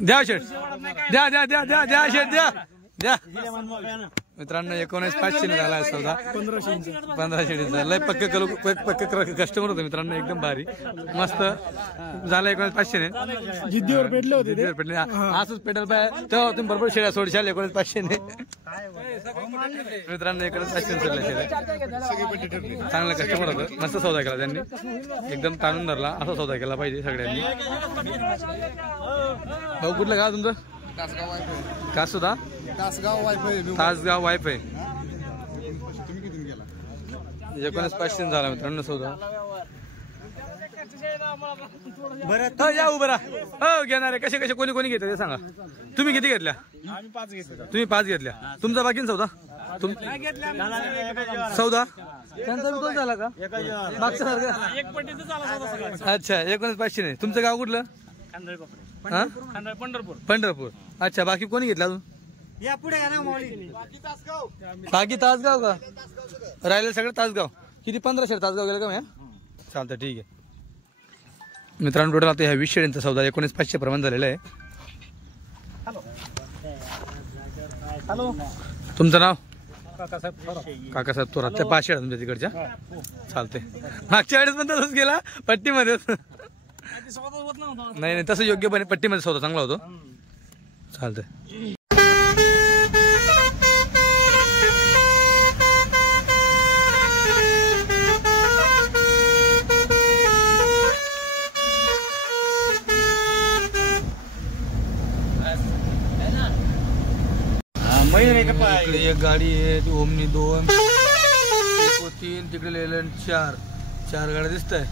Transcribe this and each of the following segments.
द्या शेट द्या द्या द्या द्या द्या शेट द्या द्या मित्रांनो 19,500 झाला सौदा 1500 लय पक्के कस्टमर होते मित्रांनो एकदम भारी मस्त झाला 19,500 ने जिद्दीवर पेटले होते असंच पेटल पाय तेव्हा तुम्ही बरोबर शेळ्या सोडशाल 19,500 ने मित्रांनो 19,500 सोडल्या शेळ्या चांगला कस्टमर होतं मस्त सौदा केला त्यांनी एकदम ताणून धरला असा सौदा केला पाहिजे सगळ्यांनी भाऊ कुठलं गाव तुमचं का सुद्धा तासगाव वाईफ आहे 19,500 झाला मित्रांनो सौदा या उभं राहा हो घेणारे कसे कसे कोणी कोणी घेतले ते सांगा तुम्ही किती घेतल्या तुम्ही 5 घेतल्या तुमचा बाकी सौदा सौदा त्यांचा विकून झाला का मागच्या सारखं अच्छा 19,500 नाही तुमचं गाव कुठलं पंढरपूर अच्छा बाकी कोणी घेतला अजून बाकी तासगाव का राहिलं सगळं तासगाव किती 1500 तासगाव गेलं का मी चालतं ठीक आहे मित्रांनो टोटल आता ह्या 20 शेळ्यांचा सौदा 19,500 प्रमाण झालेला आहे तुमचं नाव काकासाहेब थोरात त्या 5 शेळ्या तुमच्या तिकडच्या चालते मागच्या वेळेस पण तसंच गेला पट्टीमध्येच नाही तसं योग्य पण पट्टीमध्ये सौदा चांगला होतो चालतंय एक गाडी आहे ती ओमनी 2 3 तिकडे लेलंड 4 गाड्या दिसत आहे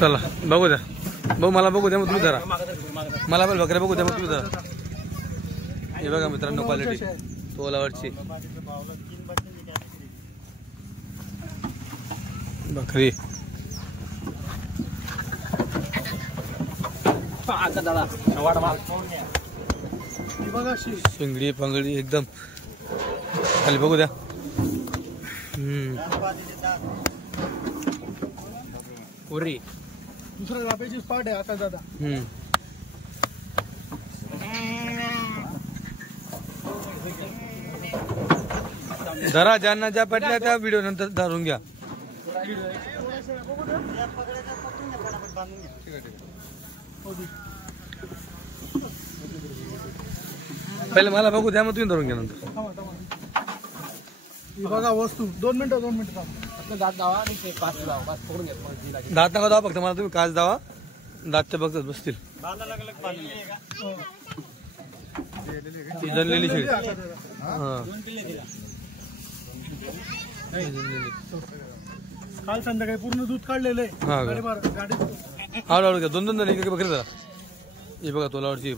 चला बघू द्या भाऊ मला बघू द्या मग तुम्ही धरा मला पण बकऱ्या बघू द्या मग तुम्ही धरा हे बघा मित्रांनो क्वालिटी तोलावरची बकरी शिंगडी पंगडी एकदम खाली बघू द्या पुरी दुसऱ्या जापेची स्पॉट आहे आता दादा जरा ज्यांना ज्या पटल्या त्या व्हिडिओ नंतर धरून घ्या पहिले मला बघू द्या मग तुम्ही धरून घ्या नंतर बघा वस्तू 2 मिनिटं दात नका दावा फक्त मला तुम्ही काच दावा दात ते बघतात बसतील जनलेली शेळी काल संध्याकाळी पूर्ण दूध काढलेलं आहे हळूहळू घ्या 2 जण एक बकरी जरा हे बघा तोलावरची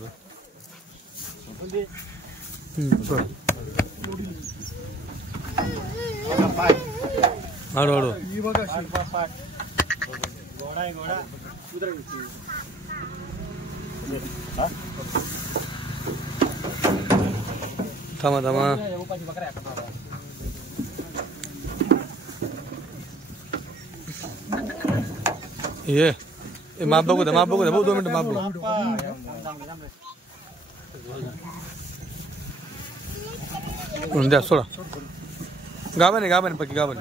हळूहळू थांबा थांबा ये माप बघू द्या भाऊ 2 मिनिटं माप बघू द्या सोडा गाभण आहे पक्की गाभण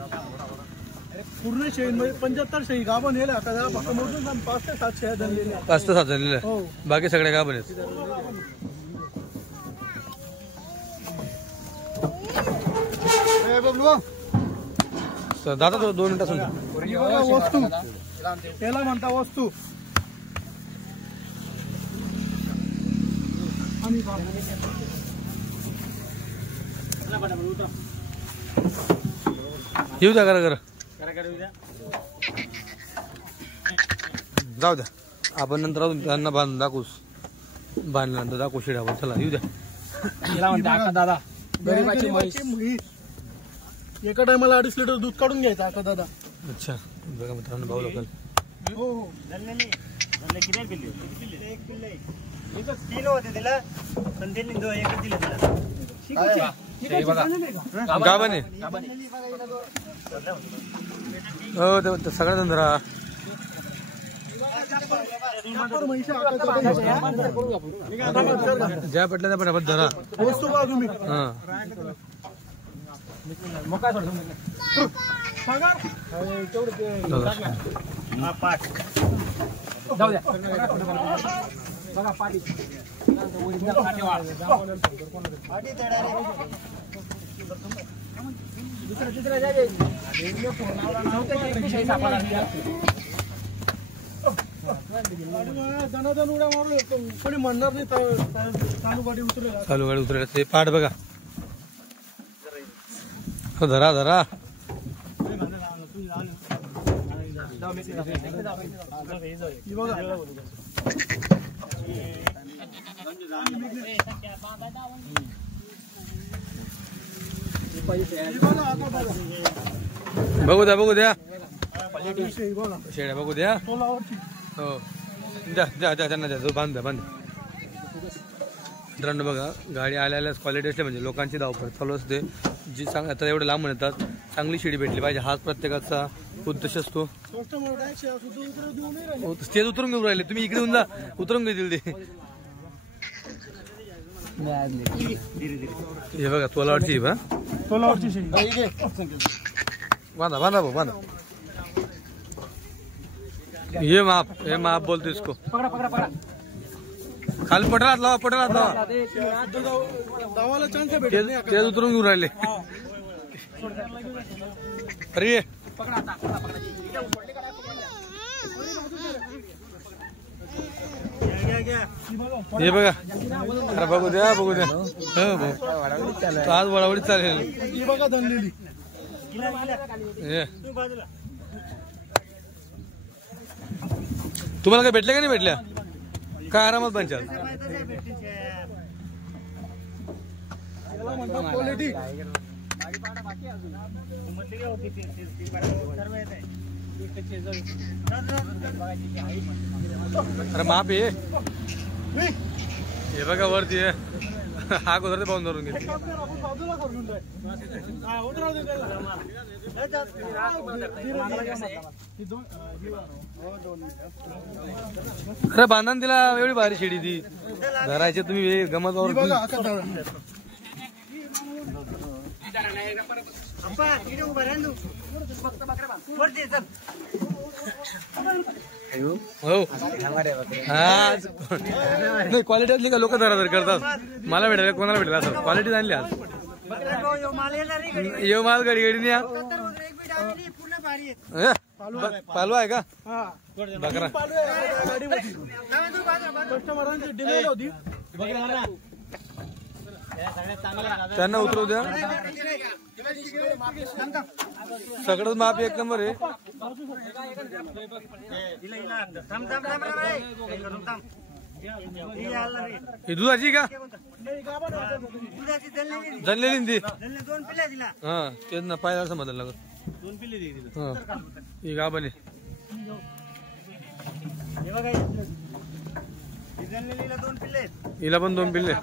पूर्ण शेळीमध्ये 75 शेळी गाभण येईल आता जरा फक्त मोजून 5 ते 7 शेळ्या झालेल्या 5 ते 7 झालेल्या बाकी सगळ्या गाभण आहेत दादा 2 मिनिटं समजा वस्तू त्याला म्हणता वस्तू येऊ द्या करा जाऊ द्या आपण नंतर अजून त्यांना बांधून दाखवूस बांधल्यानंतर दाखवू शिडा आपण चला येऊ द्या दादा एका टायमाला 2.5 लिटर दूध काढून घ्यायचं आता दादा अच्छा बघा मित्रांनो भाऊ लोकल हो हो गाभण आहे हो ते सगळ्या धंदा ज्या पटल्या त्या पण धरा पोचतो का तुम्ही हा जाऊ द्या बघा पाठी दनादन उड्या मारलो कोणी म्हणणार नाही चालू गाडी उतरेल चालू गाडी उतरायला ते पाठ बघा हो धरा धरा बघू द्या बघू द्या शेड्या बघू द्या हो द्या द्या द्या त्यांना द्या बांध द्या बांध मित्रांनो बघा गाडी आल्यास क्वालिटी असली म्हणजे लोकांची धावपळ चालू असते जी चांग आता एवढं लांब येतात चांगली शिडी भेटली पाहिजे हाच प्रत्येकाचा उद्देश असतो तेच उतरून घेऊन राहिले तुम्ही इकडे येऊन जा उतरून घेतील ते हे बघा तोलावरची बा तोलावरची बांधा बांधा भाऊ बांधा ये माप बोलतो इसको पकडा पकडा पकडा खाली पटरात लावा पटरात लावा धावायला चान्स भेटेल तेच उतरून घेऊन राहिले अरे ये हे बघा अरे बघू द्या बघू द्या आज वडावडी चालेल ही बघा धनलेली तुम्हाला काय भेटल्या का नाही भेटल्या काय आरामात पंचाल क्वालिटी अरे माप ये हे बघा वरती आहे हा गोदर पाहून धरून घेतली अरे बांधण तिला एवढी भारी शिडी ती धरायची तुम्ही गमत हो आज नाही क्वालिटी असली का लोक धराधर करतात मला भेटायला कोणाला भेटेल असं क्वालिटी आणली आज येऊ माल गाडी गाडी पालवा आहे का बकरा कस्टमरांची डिमांड होती त्यांना उतरवू द्या सगळंच माप एक नंबर आहे ही दुधाची का जनलेली ती हा तेच ना पाहिजे असं म्हणायला लागत हा ही गाभण आहे हिला पण 2 पिल्ले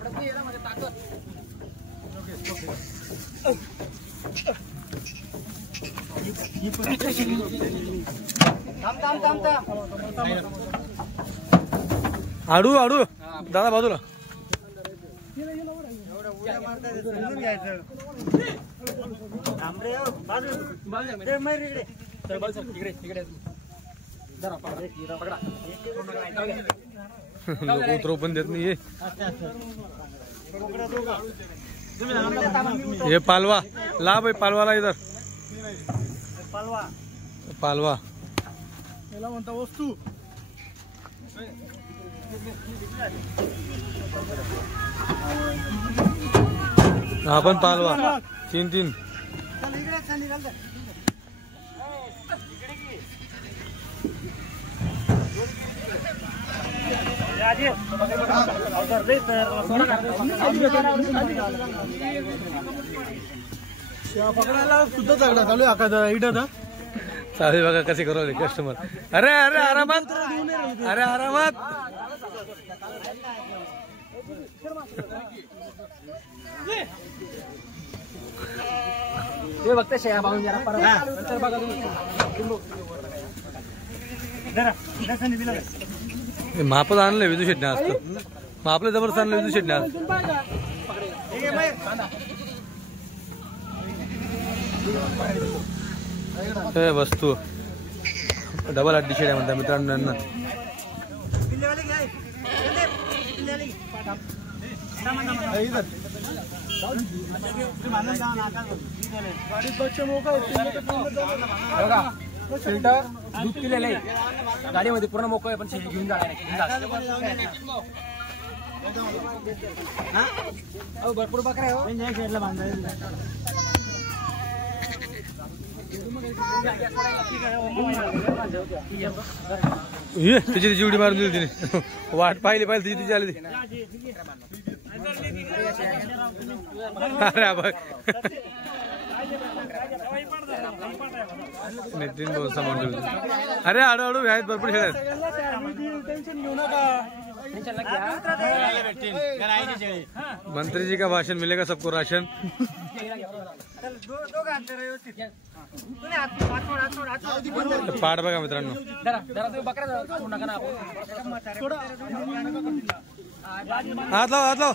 आडू आडू दादा बाजूला लोक उतरव पण देत नाही ये पालवा ला भाई पालवाला इधर पालवा याला म्हणता वस्तू हा पण पालवा 3 पकडायला सुद्धा झगडा चालू आहे इथं चालेल बघा कसे करू कस्टमर. अरे अरे आरामात, अरे आरामात. ते बघते शेया बाळून जरा परत नंतर बघा तुम्ही. मापच आणलं विदू शेटणे असतं. मापलं जबरदस्त आणलं विदू शेटणे आज. वस्तू डबल हड्डी शेड्या म्हणतात मित्रांनो. बघा फिल्टर दूध पिलेलं आहे गाडीमध्ये पूर्ण मोकळ आहे पण शेळी घेऊन जा भरपूर बकरा आहे. तिची चिवडी मारून दिली तिने. वाट पाहिली पाहिजे तिची आली ती. अरे बघ नितीन भाऊ सामान. अरे हळूहळू आहेत भरपूर शेळ्या. मंत्री जी का भाषण मिलेगा सबको राशन. पाठ बघा मित्रांनो. हात लाव हात लाव.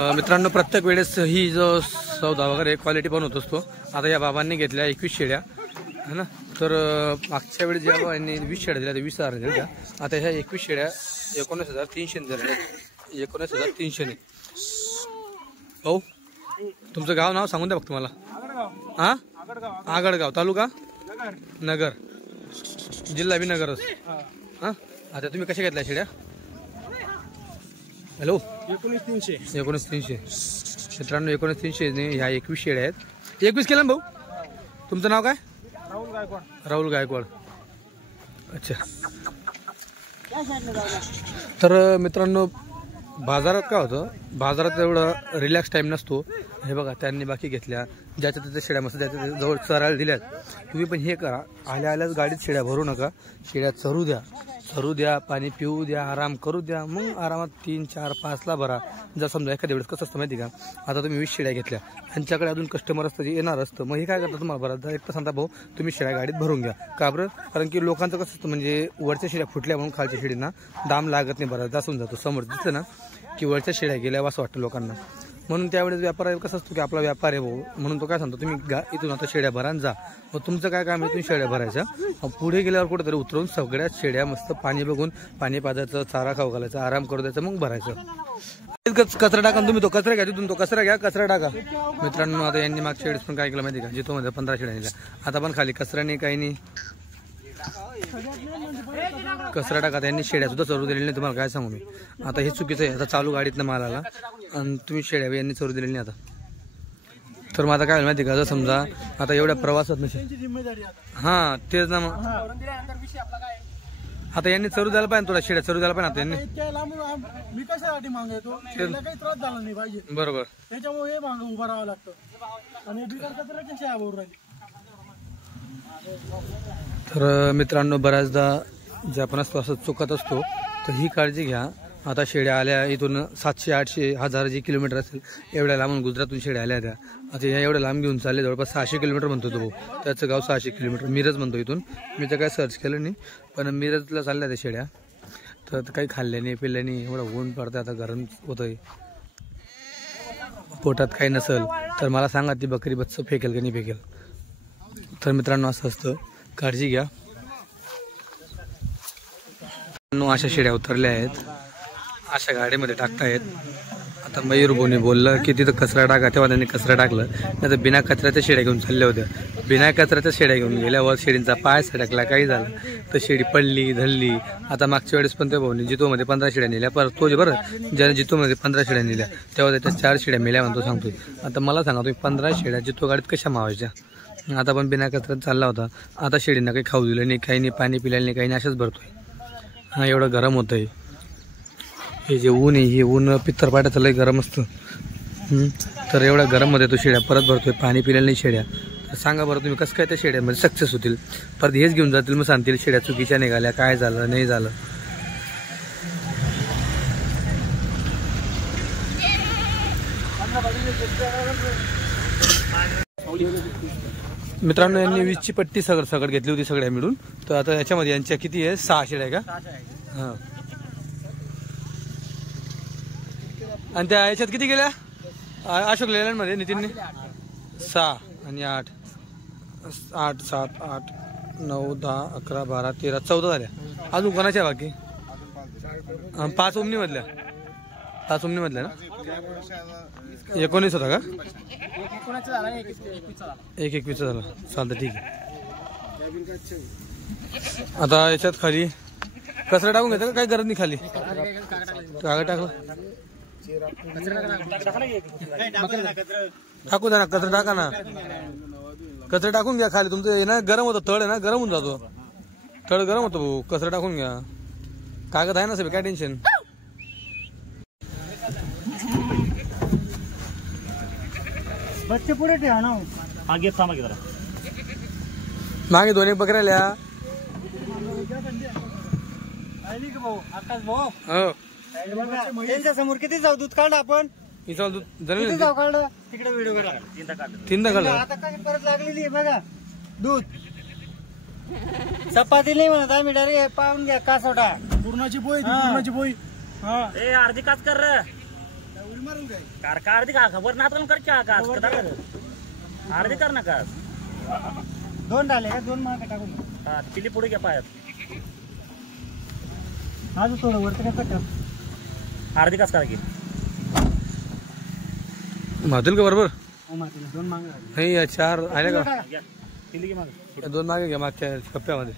मित्रांनो प्रत्येक वेळेस ही जो सौदा वगैरे क्वालिटी पण होत असतो. आता या बाबांनी घेतल्या 21 शेळ्या है ना. तर मागच्या वेळेस जेव्हा यांनी 20 शेळ्या दिल्या 20,000 दिल्या. आता ह्या 21 शेळ्या 19,300 झाल्या. 19,300. हो तुमचं गाव नाव सांगून द्या फक्त मला. हा आगडगाव तालुका नगर जिल्हा बी नगरच. हा आता तुम्ही कशा घेतल्या शेळ्या. हॅलो 19,300 मित्रांनो. 19,300 ह्या 21 शेळ्या आहेत. 21 केलं ना भाऊ. तुमचं नाव काय. राहुल गायकवाड. अच्छा. तर मित्रांनो बाजारात काय होतं. बाजारात एवढा रिलॅक्स टाइम नसतो. हे बघा त्यांनी बाकी घेतल्या ज्याच्या त्याच्या शेळ्या मस्त ज्याच्या जवळ चरायला दिल्यात. तुम्ही पण हे करा. आल्या आल्याच गाडीत शेळ्या भरू नका. शेळ्या चरू द्या पाणी पिऊ द्या आराम करू द्या. मग आरामात 3, 4, 5 ला भरा. जर समजा एखाद्या वेळेस कसं असतं माहिती का. आता तुम्ही 20 शेळ्या घेतल्या त्यांच्याकडे अजून कस्टमर असतं जे येणार असतं. मग हे काय करतं तुम्हाला बरं एक तर सांगता भाऊ तुम्ही शेळ्या गाडीत भरून घ्या. का बरं कारण की लोकांचं कसं असतं म्हणजे वरच्या शेळ्या फुटल्या म्हणून खालच्या शेळींना दाम लागत नाही. बरं दासून जातो. समोर दिसतं ना की वरच्या शेळ्या गेल्या असं वाटतं लोकांना. म्हणून त्यावेळेस व्यापार कसं असतो की आपला व्यापार आहे भाऊ. म्हणून तो काय सांगतो तुम्ही इथून आता शेळ्या भरान जा. मग तुमचं काय काम आहे इथून शेळ्या भरायच्या. पुढे गेल्यावर कुठेतरी उतरून सगळ्या शेळ्या मस्त पाणी बघून पाणी पाजायचं चारा खाऊ घालायचं आराम करू द्यायचं मग भरायचं. कचरा टाका तुम्ही. तो कचरा घ्या तिथून. तो कचरा घ्या कचरा टाका. मित्रांनो आता यांनी मागच्या वेळेस पण काय केलं माहिती का. जिथं मध्ये 15 शेळ्या नेल्या. आता पण खाली कचरा नाही काही नाही. कचरा टाका. त्यांनी शेळ्या सुद्धा चरू दिलेली नाही. तुम्हाला काय सांगू मी. आता हे चुकीचं आहे. आता चालू गाडीतनं माल आला आणि तुम्ही शेळ्या यांनी चरू दिलेली नाही. आता तर मग आता काय माहिती का. जर समजा आता एवढ्या प्रवासात नसेल. हा तेच ना. मग आता यांनी चरू द्यायला पाहिजे. थोडा शेळ्या चरू द्यायला पाहिजे. आता यांनी मी कशासाठी मागायचो शेळीला काही त्रास झाला नाही पाहिजे. बरोबर त्याच्यामुळे हे मागं उभं राहावं लागतं आणि बिगर कचऱ्याच्या शेळ्या भरून राहिली. तर मित्रांनो बऱ्याचदा जे आपण असतो असं चुकत असतो. तर ही काळजी घ्या. आता शेळ्या आल्या इथून 700, 800, 1000 जे किलोमीटर असेल एवढ्या लांबून गुजरातून शेळ्या आल्या त्या. आता ह्या एवढ्या लांब घेऊन चालले. जवळपास 600 किलोमीटर म्हणतो तो भाऊ. त्याचं गाव 600 किलोमीटर मिरज म्हणतो इथून. मी तर काय सर्च केलं नाही पण मिरजला चालल्या त्या शेळ्या. तर काही खाल्ल्या नाही पिल्ल्या नाही. एवढं ऊन पडतं आता गरम होतंय. पोटात काही नसेल तर मला सांगा ती बकरी बच्चं फेकेल की नाही फेकेल. तर मित्रांनो असं असतं. काळजी घ्या. अशा शेळ्या उतरल्या आहेत. अशा गाडीमध्ये टाकतायत. आता मयूर भोनी बोललं की तिथं कचरा टाका. तेव्हा त्यांनी कचरा टाकलं. नाही तर बिना कचऱ्याच्या शेळ्या घेऊन चालल्या होत्या. बिना कचऱ्याच्या शेळ्या घेऊन गेल्यावर शेळींचा पाय सडकला काही झालं तर शेळी पडली धरली. आता मागच्या वेळेस पण त्या भाऊनी जितोमध्ये 15 शेळ्या नेल्या. परत तो जे बरं ज्याने जितोमध्ये 15 शेळ्या नेल्या तेव्हा त्याच्या 4 शेळ्या मेल्या म्हणतो सांगतोय. आता मला सांगा तुम्ही 15 शेळ्या जितो गाडीत कशा मावायच्या. आता पण बिना कचऱ्यात चालला होता. आता शेळींना काही खाऊ दिलं नाही काही नाही पाणी पिलेलं नाही काही नाही अशाच भरतोय. हा एवढं गरम होतंय. हे जे ऊन आहे हे ऊन पित्तर पाट्याचं लय गरम असतं. तर एवढ्या गरममध्ये तो शेळ्या परत भरतोय, पाणी पिलेलं नाही शेळ्या. तर सांगा बरं तुम्ही कसं काय त्या शेळ्यामध्ये सक्सेस होतील? परत हेच घेऊन जातील, मग सांगतील शेळ्या चुकीच्या निघाल्या, काय झालं नाही झालं. मित्रांनो, यांनी 20ची पट्टी सगळं घेतली होती सगळ्या मिळून. तर आता याच्यामध्ये यांच्या किती आहे? 6 शेळ्या का? हां. आणि त्या याच्यात किती गेल्या अशोक लेलँडमध्ये नितीनने? 6 आणि 8, 8, 7, 8, 9, 10, 11, 12, 13, 14 झाल्या. अजून कोणाच्या बाकी? 5 ओमनीमधल्या. 5 ओमनीमधल्या ना? 19 होता का? 21 झाला. चालतं, ठीक आहे. आता याच्यात खाली कचरा टाकून घ्यायचं का? काही गरज नाही खाली कागद टाकलं टाकू द्या ना. कचरा टाका ना, कचरा टाकून घ्या खाली. तुमचं ना गरम होतं, तळ आहे ना गरम होऊन जातो, तळ गरम होतो भाऊ. कचरा टाकून घ्या, कागद आहे ना सगळं, काय टेन्शन. बच्चे पुढे ठेवा ना. मागे थांबा की जरा. मागे 2 एक बकऱ्या. हो, त्यांच्या समोर किती जाऊ दूध काढ आपण. हिचा दूध किती जाऊ काढ तिकडे व्हिडिओ करा. 3दा काढलं. आता काय परत लागलेली आहे बघा दूध. चपाती नाही म्हणत आम्ही, डायरेक्ट पाहून घ्या कासोटा. पूर्णाची पोळी, पूर्णाची पोळी. ए अर्धी काच कर रे. कार का अर्धी का खबर ना कर क्या काच अर्धी कर ना काच. 2 डाले का? 2 मागे टाकून. हा पिली पुढे घ्या पायात. अजून थोडं वरती काय कट. अर्धी काच करा की माधुल का बरोबर? 2 मागे नाही, या 4 आले का? पिली की मागे 2 मागे घ्या मागच्या कप्प्यामध्ये.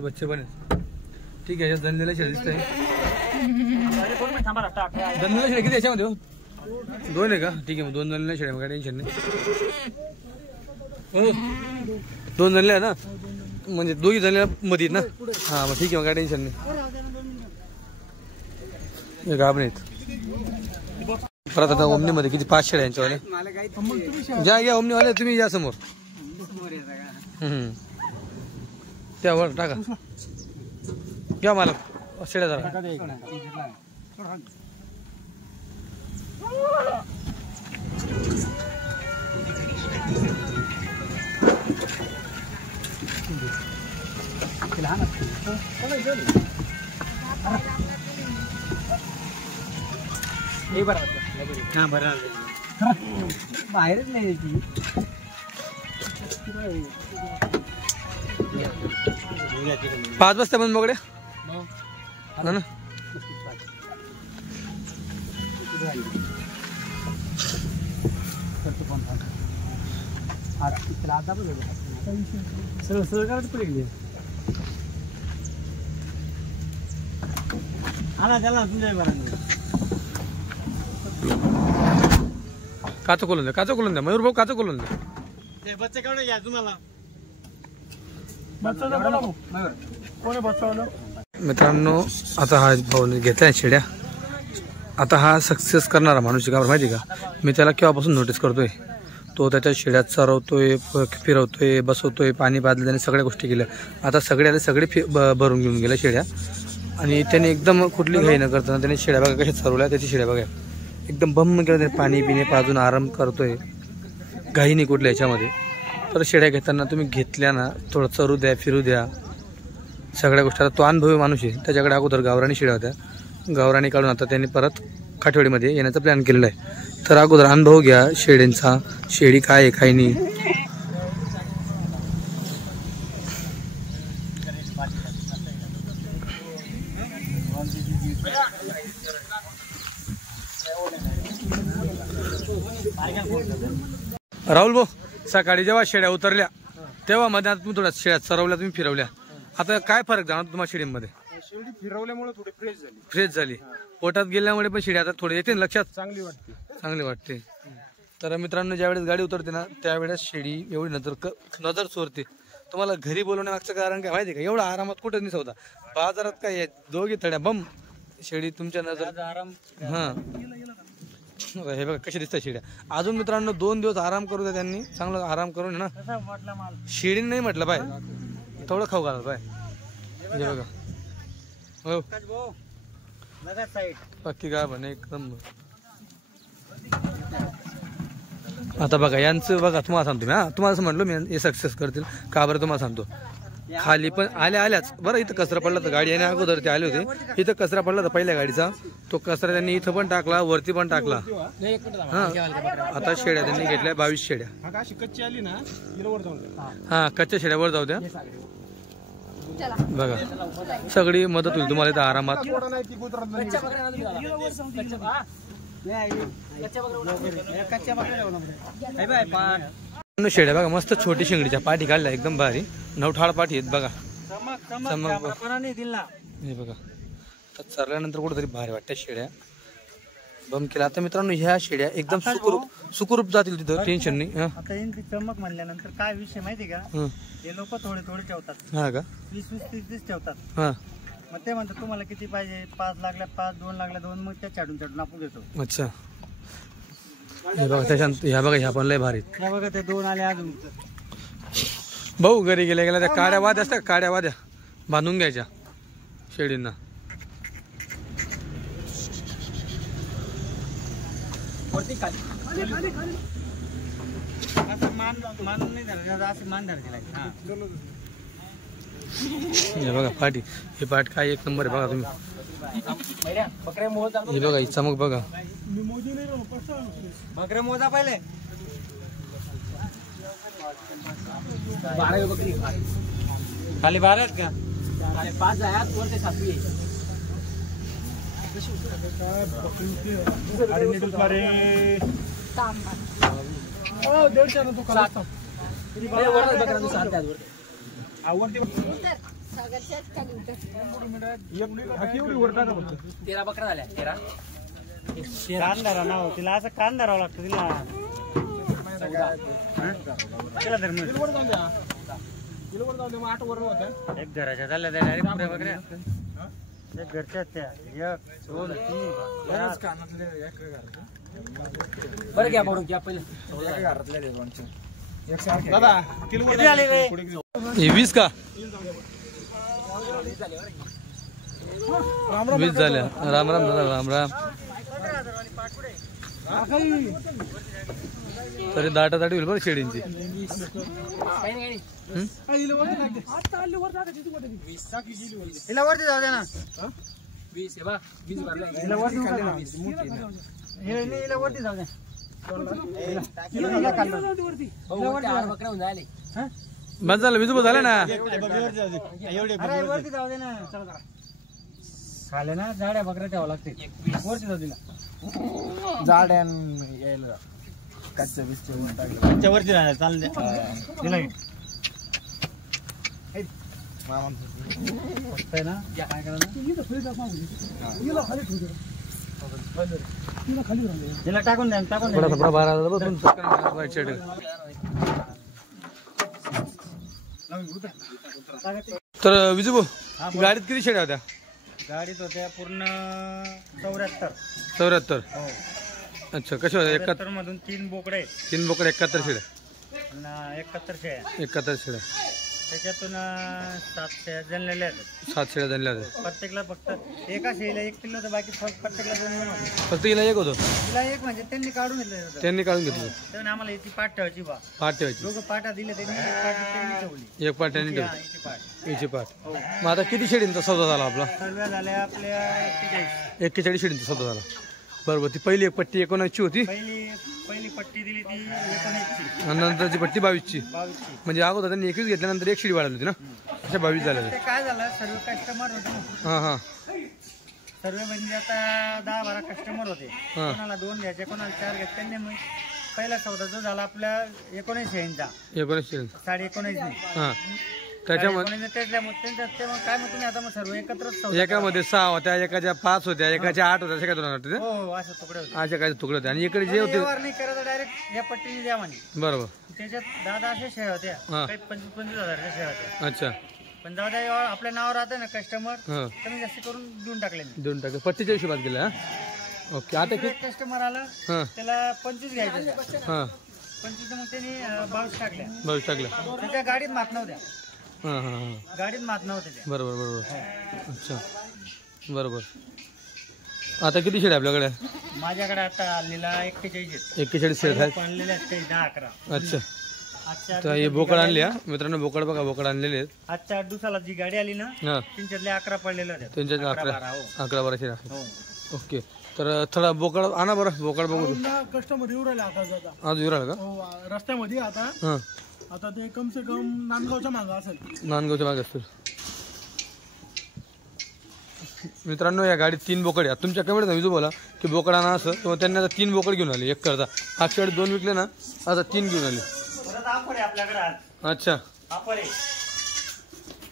बच्चे पण आहेत. ठीक आहे. धनलेला शेळ्या दिसत आहे. धनलेला शेळ्या किती याच्यामध्ये? 2 आहे का? ठीक आहे, मग 2 धनलेल्या शेळ्या, मग काय टेन्शन नाही. हो, 2 धनले आहे ना, म्हणजे 2 धनलेल्या मध्ये ना. हा, मग ठीक आहे, मग काय टेन्शन नाही. गाभ नाहीत. परत आता ओमनीमध्ये किती 5 शेळ्या यांच्यावाले. घ्या ओमनीवाले, तुम्ही या समोर. त्यावर टाका. घ्या मला शेळ्या जरा. बाहेरच नाही. 5 वाजता पण बघड्या ना. काचं खोलून द्या, काचं खोलून द्या मयूर भाऊ, काचं खोलून द्या. बच्चे केवढे घ्या तुम्हाला? मित्रांनो, आता हा भाऊ घेतलाय शेड्या. आता हा सक्सेस करणारा माणूस का माहिती का? मी त्याला केव्हापासून नोटीस करतोय. तो त्याच्या शेड्यात चरवतोय, फिरवतोय, बसवतोय, पाणी पाजलं, त्याने सगळ्या गोष्टी केल्या. आता सगळे भरून घेऊन गेल्या शेड्या. आणि त्याने एकदम कुठली घाई न करताना त्याने शेड्या बघा कशा चरवल्या. त्याची शेड्या बघा एकदम बंद केलं, त्याने पाणी पिणे पाजून आराम करतोय, घाई नाही कुठल्या ह्याच्यामध्ये. तर शेड्या घेताना तुम्ही घेतल्या ना, थोडं चरू द्या, फिरू द्या, सगळ्या गोष्टी. आता तो अनुभवी माणूस आहे. त्याच्याकडे अगोदर गावरानी शेड्या होत्या, गावरानी काढून आता त्यांनी परत काठेवाडीमध्ये येण्याचा प्लॅन केलेला आहे. तर अगोदर अनुभव घ्या शेळ्यांचा, शेळी काय आहे काय नाही. राहुल भाऊ, सकाळी जेव्हा शेळ्या उतरल्या तेव्हा मध्ये आता तुम्ही थोड्या शेळ्या चरवल्या, तुम्ही फिरवल्या, आता काय फरक जाणार तुम्हाला शेळीमध्ये? शेळी फिरवल्यामुळे थोडी फ्रेश झाली. पोटात गेल्यामुळे पण शेळी आता थोडी येते लक्षात, चांगली वाटते. तर मित्रांनो, ज्यावेळेस गाडी उतरते ना त्यावेळेस शेळी एवढी नजर चोरते. तुम्हाला घरी बोलवण्यामागचं कारण काय माहिती का? एवढा आरामात कुठं नाही होता. बाजारात काय दोघी थड्या बम शेळी तुमच्या नजर. हा, हे बघा कसे दिसतात शेड्या. अजून मित्रांनो 2 दिवस आराम करू द्या त्यांनी, चांगला आराम करून ना. कसा वाटला माल? शेडीने नाही म्हटलं बाय, थोडं खाऊ घाला बाय. हे बघा हो पक्की काय म्हणे एकदम. आता बघा यांचं बघा, तुम्हाला सांगतो मी. तुम्हाला असं म्हटलं मी हे सक्सेस करतील का बरं, तुम्हाला सांगतो. खाली पण आल्याच बरं. इथं कचरा पडला तर गाडी आणि अगोदर ते आले होते. इथं कचरा पडला तर पहिल्या गाडीचा, तो कचरा त्यांनी इथं पण टाकला, वरती पण टाकला. हा आता शेड्या त्यांनी घेतल्या 22 शेड्या. कच्ची आली ना वर जाऊन. हा कच्च्या शेड्या वर जाऊ द्या. बघा सगळी मदत होईल तुम्हाला इथं आरामात. शेड्या बघा मस्त छोटी शिंगडीच्या पाठी काढल्या एकदम भारी. 9 ठाळ पाठी आहेत बघा. हे बघा चरल्यानंतर कुठेतरी भारी वाटतं शेड्या. बम केला. आता मित्रांनो ह्या शेड्या एकदम सुखरूप जातील तिथं, टेन्शन नाही. आता यांची चमक म्हणल्यानंतर काय विषय माहिती का, हे लोक थोडे थोडे ठेवतात. हा का 20-20, 30-30 ठेवतात. हा मग ते म्हणतात तुम्हाला किती पाहिजे, 5 लागल्या 5, 2 लागल्या 2, मग त्या छाडून आपण देतो. अच्छा हे बघा त्याच्यात ह्या बघा ह्या पण लय भारी. बघा ते 2 आले अजून. भाऊ घरी गेल्या त्या काड्या वाद्या असतात, काड्या वाद्या बांधून घ्यायच्या शेडींना. हे बघा पाठी, हे पाठ काय एक नंबर आहे बघा तुम्ही. हे बघा ही चमक बघा. बकरे मोजा पहिले. खाली 12 का? 5 आहेत वरते 7 आहे. तेरा बकरा झाल्या. 13 कान धरा ना, तिला असं कान धरावं लागतं तिला. एक घराच्या झाल्या त्या डायरेक्ट पुऱ्या बकऱ्या. एक घरच्या त्या 1 2 3 बरं घ्या पडून घ्या पहिले. दादा किती आले रे? 20 का 20 झाल्या. राम राम दादा राम राम. तरी दाटादाटी होईल बरं शेडींची. हिला वरती जाऊ दे ना. 20 आहे बा. 20 भरला. हिला वरती जाऊ दे. बस झालं विजू झालं ना. वरती जाऊ दे ना. खाले ना झाड्या बकऱ्या ठेवावं लागते. वरती जाऊ दिला. झाड्या यायला कच्च्या बिस्च्या वरती राहिला चालले. ना काय तिला टाकून द्या. टाकून तर विजू भाऊ गाडीत किती शेड्या होत्या? गाडीत होत्या पूर्ण 74. अच्छा कशा होत्या? 71 मधून 3 बोकडे. 3 बोकडे 71 शेड्या. 71 शेळ्या. 71 शेड्या. त्याच्यातून 7 शेळ्या जनलेल्या आहेत. 7 शेड्या जनल्या होत्या. प्रत्येकला फक्त एका शेळीला 1 किलो होतं, बाकी प्रत्येकला 2 होते. फक्त हिला 1 होतं. तिला 1 म्हणजे त्यांनी काढून घेतलं होतं. त्यांनी काढून घेतलं. त्याने आम्हाला याची पाठ ठेवायची बा. पाठ ठेवायची. दोघं पाटा दिले त्यांनी. एक पाट त्यांनी ठेवली. 1 पाठ त्यांनी ठेवली. याची पाट. याची पाठ. मग आता किती शेडींचा सौदा झाला आपला? सर्व झाल्या आपल्या 41 शेडींचा सौदा झाला. बरोबर. ती पहिली एक पट्टी 19 ची होती. पहिली पट्टी दिली ती 19 आणि नंतरची पट्टी 22 ची. 22 ची. म्हणजे अगोदर त्यांनी 21 घेतल्यानंतर 1 शिडी वाढवली होती ना. अशा 22 झाल्या. ते काय झालं, सर्व कस्टमर होते ना. हा सर्व म्हणजे आता 10-12 कस्टमर होते. कोणाला 2 घ्यायचे, कोणाला 4 घ्यायचे. त्यांनी मग पहिला सौदा जो झाला आपल्या 19 शेळींचा. 19 शेळी. 19.5 हा त्याच्यामध्ये काय मग तुम्ही आता मग सर्व एकत्रच एकामध्ये 6 होत्या, एकाच्या 5 होत्या, एकाच्या 8 होत्या. अशा काय तुला हो असं तुकडे होते. अशा काय तुकडे होते. आणि इकडे जे होते नाही करायचं, डायरेक्ट या पट्टीने द्या म्हणे. बरोबर. त्याच्यात 10 अशा शेळ्या होत्या. काही 25-25 हजारच्या शेळ्या होत्या. अच्छा. पण जाऊ द्या, आपल्या नावावर राहतं ना कस्टमर, कमी जास्त करून देऊन टाकले. पट्टीच्या हिशोबात गेला. ओके आता दुसरं एक कस्टमर आलं हां त्याला 25 घ्यायचे हां 25 मग त्यांनी 22 टाकल्या बस टाकलं त्याच्या गाडीत मात नव्हत्या हां हां हां गाडीत मात नव्हत्या त्या. बरोबर बरोबर अच्छा बरोबर. आता किती शेड आहे आपल्याकडे? माझ्याकडे आता आलेला 41 आहेत 41 शेड आहेत. आणलेले आहेत ते 10-11. अच्छा आजच्या तर हे बोकड आणले हा मित्रांनो, बोकड बघा बोकड आणलेले आहेत. आजच्या 8 दिवसाला जी गाडी आली ना हां त्यांच्यातले 11 पडलेले होते. त्यांच्या 11-12, 11-12 शेड आहेत. हो. ओके तर थोडा बोकड आणा बरं, बोकड बघू. कस्टमर येऊ राहिले आता जाता. आज येऊ राहिला का? हो, रस्त्यामध्ये आता हां आता ते कम से कम नांदगावच्या मागं असेल. नांदगावच्या मागे असतील. मित्रांनो या गाडीत 3 बोकड आहे. तुमच्या कमेंट विजू बोला की बोकड आणा असं, तेव्हा त्यांनी आता 3 बोकड घेऊन आले. एक करता मागच्या वेळी 2 विकले ना, आता 3 घेऊन आले. परत ऑफर आहे आपल्याकडे आज. अच्छा ऑफर आहे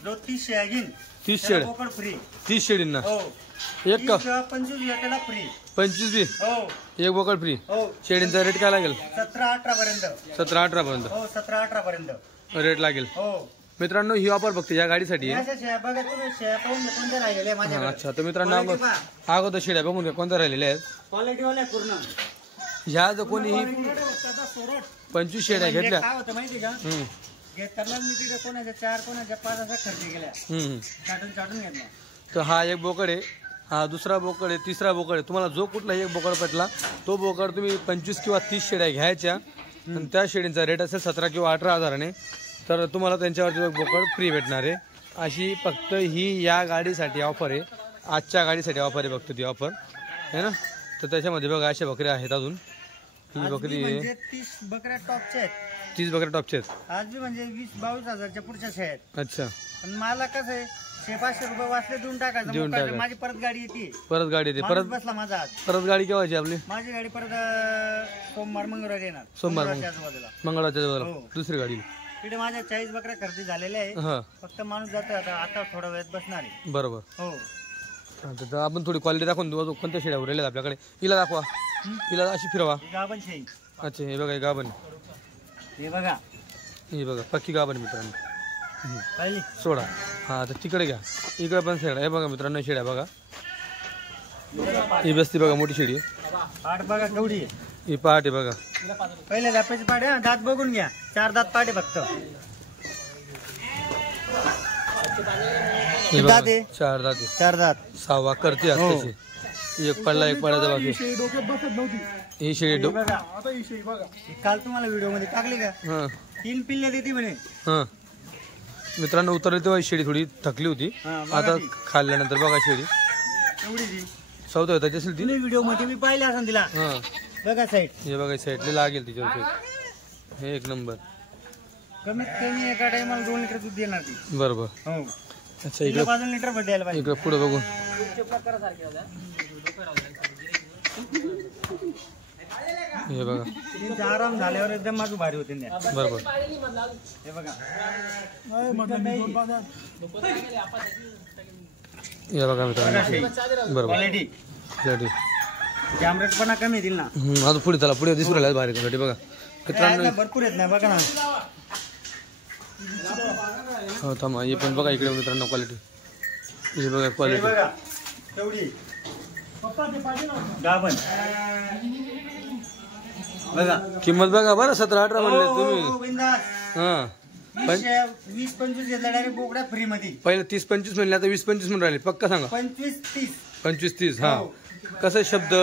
जो 30 शेळ्या घेईन 30 त्याला शेड बोकड फ्री. 30 शेडींना हो एक का 25 त्याला फ्री. 25 बी हो एक बोकड फ्री. हो शेडींचा रेट काय लागेल? 17-18 पर्यंत. 17-18 पर्यंत हो 17-18 पर्यंत रेट लागेल. हो. मित्रांनो ही ऑफर फक्त या गाडीसाठी आहे. अशा शेळ्या बघा तुम्ही, शेळ्या पाहून घ्या कोणत्या राहिलेल्या हा, माझ्याकडे. अच्छा तर मित्रांनो अगोदर शेड्या बघून घ्या कोणत्या राहिलेल्या आहेत. क्वालिटी वाल्या पूर्ण. ह्या जर कोणीही 25 शेड्या म्हणजे घेतल्या काय होतं माहिती का, घेताना मी तिथे कोणाच्या 4 कोणाच्या 5 असा खर्च केल्या, चाटून घेतला. तर हा एक बोकड आहे, हा दुसरा बोकड आहे, तिसरा बोकड आहे. तुम्हाला जो कुठला एक बोकड पटला तो बोकड तुम्ही 25 किंवा 30 शेड्या घ्यायच्या आणि त्या शेडींचा रेट असेल 17 किंवा 18 हजाराने, तर तुम्हाला त्यांच्यावरती एक बोकड फ्री भेटणार आहे. अशी फक्त ही या गाडीसाठी ऑफर आहे, आजच्या गाडीसाठी ऑफर आहे फक्त ती ऑफर आहे ना. तर त्याच्यामध्ये बघा अशा बकऱ्या आहेत. अजून ही आज बकरी बी म्हणजे 30 बकऱ्या टॉपच्या आहेत. 30 बकऱ्या टॉपचे आहेत. आज बी म्हणजे 20-22 हजारच्या पुढच्या शेळ्या आहेत. अच्छा पण मला कसं आहे 600-500 रुपये वाचले देऊन टाकायचं. देऊन मोकळं. टाकायचं. माझी परत गाडी येते, परत गाडी येते. माणूस परत बसला माझा आज. परत गाडी केव्हाची आपली? माझी गाडी परत सोमवार मंगळवार येणार. सोमवार मंगळवारच्या आजूबाजूला. मंगळवारच्या जवळ हो. दुसरी गाडी. तिथे माझ्या 40 बकऱ्या खरेदी झालेल्या आहे. हा फक्त माणूस जातो आता थोडा वेळात बसणार आहे. बरोबर. हो तर आपण थोडी क्वालिटी दाखवून देऊ. कोणत्या शेड्या उरलेल्या आहेत आपल्याकडे? हिला दाखवा, हिला अशी फिरवा. ही गाभण शेळी. अच्छा हे बघा, हे गाभण, हे बघा हे बघा पक्की गाभण मित्रांनो. पाहिली. सोडा हा तर तिकडे घ्या, इकडे पण शेड. हे बघा मित्रांनो शेड्या बघा, ही बसती बघा मोठी शेडी आहे. पाठ बघा केवढी आहे. ही पहाट आहे बघा. पहिले दापाची पाठ आहे. दात बघून घ्या, 4 दात पाठ आहे फक्त. हे दात बघा आहे. 4 दात आहे. 4 दात. 6वा करते हो. आज तशी. एक पडला एक पडायचा बाकी. ही शेळी डोक्यात बसत नव्हती. ही शेडी हे बघा आता ही शेळी बघा. ही काल तुम्हाला व्हिडिओ मध्ये टाकली का, हां 3 पिल्ले देते म्हणे. हां मित्रांनो उतरली तेव्हा ही शेडी थोडी थकली होती. हा, बघा आता ती. खाल्ल्यानंतर बघा शेडी एवढी ती सौदा होता असेल ती. व्हिडिओ मध्ये मी पाहिले असं तिला. हां बघा साईड हे बघा साईडला लागेल तिच्यावर. हे एक नंबर. कमीत कमी एका टायमाला 2 लिटर दूध देणार ती. बरोबर. हो अच्छा इकडे 5 लिटर भर द्यायला पाहिजे. इकडे पुढे बघू. हे बघा त्यांचा आराम झाल्यावर एकदम माझं भारी होते ना. बरोबर. हे बघा नाही, मधलं मी 2 बाजार. हे बघा मित्रांनो बरोबर क्वालिटी शेडी. जांभरेटपणा कमी येतील ना. आता पुढे चला, पुढे दिसू राहिला भारी शेडी बघा मित्रांनो. आता भरपूर येत नाही बघा ना. हो थांबा, हे पण बघा इकडे मित्रांनो क्वालिटी. हे बघा हे क्वालिटी बघा तेवढी पप्पा ते पाहिजे ना. गाभण बघा. किंमत बघा बरं 17-18 म्हणले तुम्ही. हो, बिनधास्त. हां 20-25 घेतला डायरेक्ट बोकड्या फ्री मध्ये. पहिले 30-25 म्हणले, आता 20-25 म्हणून राहिले. पक्का सांगा. 25-30 25-30 हा. कसं शब्द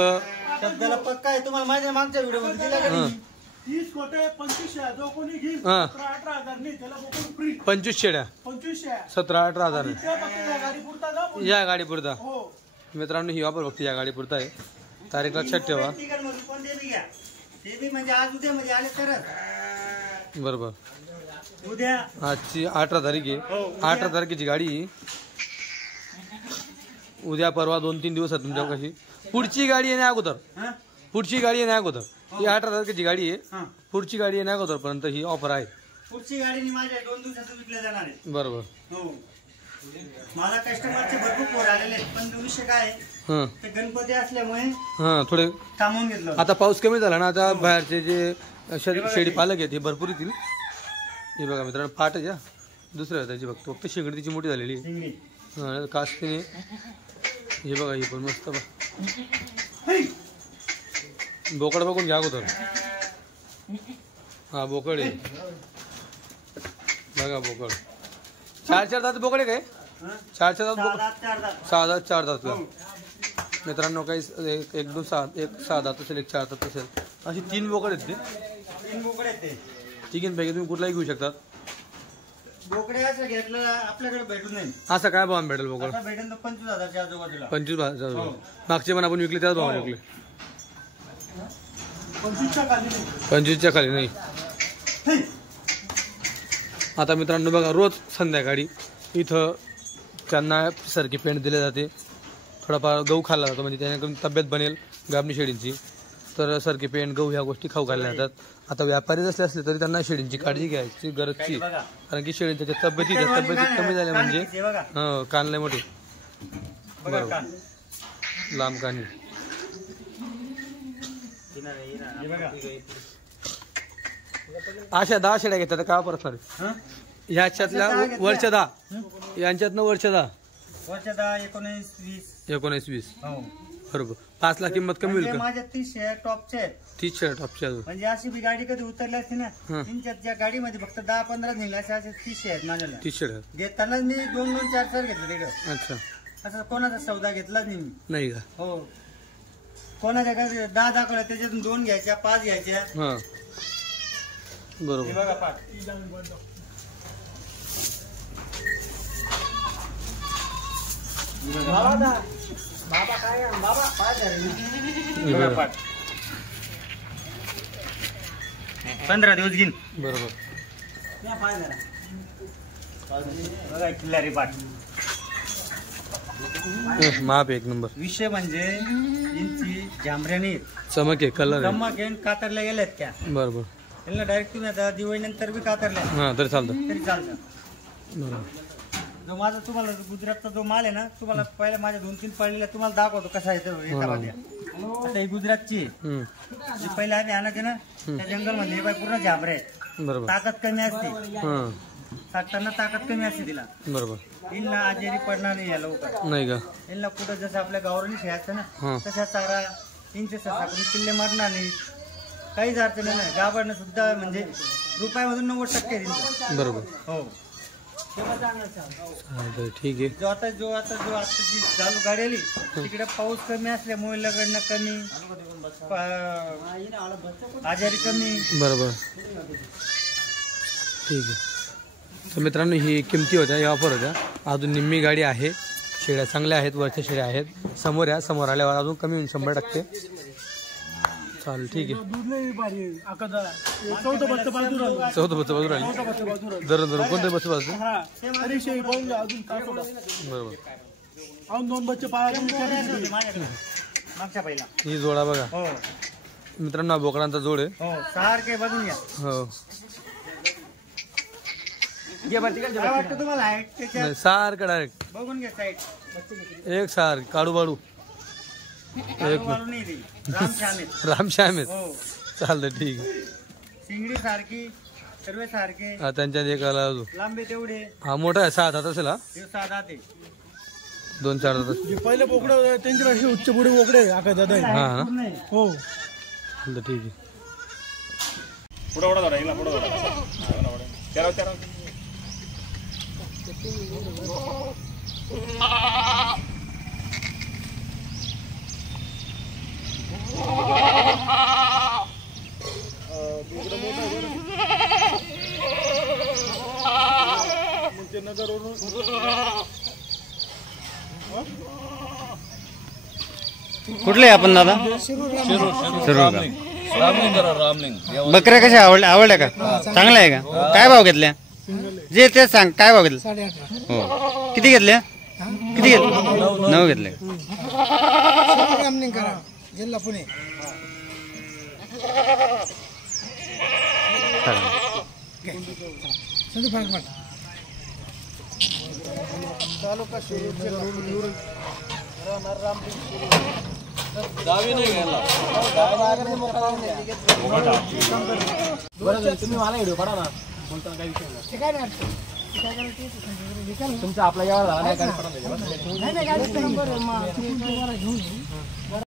शब्दाला पक्का आहे. तुम्हाला माहिती आहे मागच्या व्हिडिओ मध्ये दिला का हां. नाही? 30 कोटे 25 शेळ्या जो कोणी घेईल हां. 17-18 हजार नाही त्याला बोकड फ्री. 25 शेड्या 25 शेळ्या 17-18 हजार. त्या फक्त या गाडी पुरता जा. या गाडी पुरता हो मित्रांनो ही ऑफर फक्त या गाडी पुरता आहे. तारीख लक्षात ठेवा. तिकडमधून कोणते बी घ्या. ते बी म्हणजे आज उद्या मध्ये आले तरच. बरोबर. उद्या आजची 18 तारीख आहे. हो, 18 तारखेची गाडी उद्या परवा 2-3 दिवस आहे तुमच्या कशी. पुढची गाडी येण्या अगोदर, हा? पुढची गाडी येण्या अगोदर ही 18 तारखेची गाडी आहे. हा. पुढची गाडी येण्या अगोदर पर्यंत ही ऑफर आहे. पुढची गाडी माझ्या 2 दिवसात विकल्या जाणार आहे. बरोबर. हो मला कस्टमरचे भरपूर पोर आलेले आहेत. पण विषय काय आहे, हां ते गणपती असल्यामुळे हां थोडे थांबवून घेतलं होतं. आता पाऊस कमी झाला ना, आता बाहेरचे जे शेडी पालक आहेत हे भरपूर येतील. हे बघा मित्रांनो पाट आहे. दुसऱ्या त्याची फक्त शेगडी तिची मोठी झालेली आहे. शिंगडी हां कास्तीने. हे बघा ही पण मस्त बघा. बोकड बघून घ्या अगोदर. हा बोकड आहे बघा बोकड. 4 दात बोकड आहे काय? 4 दात बोकड. 6 दात. मित्रांनो काही एक 6 दात असेल, एक 4 दात असेल, अशी 3 बोकड आहेत ते. 3 बोकडे आहेत ते. तिघींपैकी तुम्ही कुठलाही घेऊ शकतात. बोकडे असं घेतलं आपल्याकडे भेटून नाही. असं काय भाव भेटेल बोकड? आता भेटेल तर 25,000च्या आजूबाजूला. 25,000. मागचे पण आपण विकले त्याच भावाने विकले. 25च्या खाली नाही. आता मित्रांनो बघा रोज संध्याकाळी इथं त्यांना सरकी पेंट दिले जाते. थोडाफार गहू खाल्ला जातो म्हणजे त्याने तब्येत बनेल गाबणी शेळींची. तर सरकी पेंट गहू ह्या गोष्टी खाऊ घालल्या जातात. आता व्यापारी असले तरी त्यांना शेळींची काळजी घ्यायची गरजची, कारण की शेळींच्या तब्येती कमी झाल्या म्हणजे कान लय मोठे. बरोबर लांब कानी. अशा 10 शेळ्या घेतात का परत सर? ह्याच्यातल्या वरच्या 10, यांच्यातनं वरच्या 10. 19-20. बरोबर. 5 लाख किंमत कमी होईल का? माझ्या 30 शेअर टॉपचे आहेत. 30 शेअर टॉपच्या. म्हणजे अशी बी गाडी कधी उतरली असते ना, त्यांच्या गाडीमध्ये फक्त 10-15 निघले असे 30 शेअर माझ्याला. 30 शेअर घेतानाच मी 2-4 घेतले तिकडं. अच्छा. असं कोणाचा सौदा घेतलाच नाही मी. नाही का? हो. कोणाच्या घरी 10 दाखवल्या त्याच्यातून 2 घ्यायच्या, 5 घ्यायच्या. हा बरोबर. बघा पाठ. बाबा काय बाबा 15 दिवस घेईन. बरोबर. बघा किल्लारी पाठ. माप एक नंबर. विषय म्हणजे यांची झांबऱ्याने चमक आहे, कलर आहे. चमक आहे, कातरल्या गेल्यात त्या. बरोबर. त्यांना डायरेक्ट तुम्ही आता दिवाळी नंतर बी कातरल्या हा तरी चालतं. तरी चालतं. बरोबर. जो माझा तुम्हाला गुजरातचा जो माल आहे ना, तुम्हाला पहिला माझ्या 2-3 पडलेल्या तुम्हाला दाखवतो कसा आहे तो. आता ही गुजरातची जी पहिले आम्ही आणायचे ना त्या जंगल मध्ये पूर्ण झाबरे आहेत. बरोबर. ताकद कमी असते, टाकताना ताकद कमी असते तिला. बरोबर. हिला आजारी पडणार नाही या लवकर. नाही का? हिला कुठं जसं आपल्या गावरानी शेळ्या असतं ना तशा चारा 300-700 किल्ले मारणार नाही, काहीच अडचण नाही. गाभरणं सुद्धा म्हणजे रुपयामधून 90% दिलं. बरोबर. हो. ठीक आहे. जो आता जी चालू गाडी आली तिकडे पाऊस कमी असल्यामुळे लगडणं कमी, आजारी कमी. बरोबर. ठीक आहे. तर मित्रांनो ही किमती होत्या, या ऑफर होत्या. अजून निम्मी गाडी आहे. शेळ्या चांगल्या आहेत, वरच्या शेळ्या आहेत. समोर या, समोर आल्यावर अजून कमी होईल 100%. चालेल ठीक आहे. चौथं बच्चा बाजू राहिलं. चौथं बच्चा बाजू राहिले. धरून कोणते बच्चे बाजू? बरोबर. अजून 2 बच्चे पाळायचे. मागच्या पहिला ही जोडा बघा. हो मित्रांनो बोकडांचा जोड आहे. हो. सारखे बघून घ्या. हो. काय वाटतं तुम्हाला हाईट त्याच्यात? सारखं डायरेक्ट बघून घ्या साईड. एक सार काळू बाळू एक नाही ती. रामश्याम आहेत. रामश्याम आहेत. हो. चालतं ठीक आहे. शिंगडी सारखी, सर्व सारखे, हा त्यांच्यात एक आला अजून. लांबे तेवढे. हा मोठा आहे, 6 दात असेल. हा हे साधा ते 2-4 दात असेल. पहिले बोकडे त्यांच्यापेक्षा उच्च पुढे बोकडे आका दादा. हा ना. हो चालतं ठीक आहे. कुठले आपण दादा? बकऱ्या कशा आवडल्या का? चांगल्या आहे का? काय भाव घेतल्या? जे ते सांग, काय भाव घेतले? हो. किती घेतल्या? किती घेतले? 9 घेतले. जिल्हा पुणे. तालुका तुम्ही मला व्हिडिओ काढा ना. तुमचा आपला यावर झाला नाही.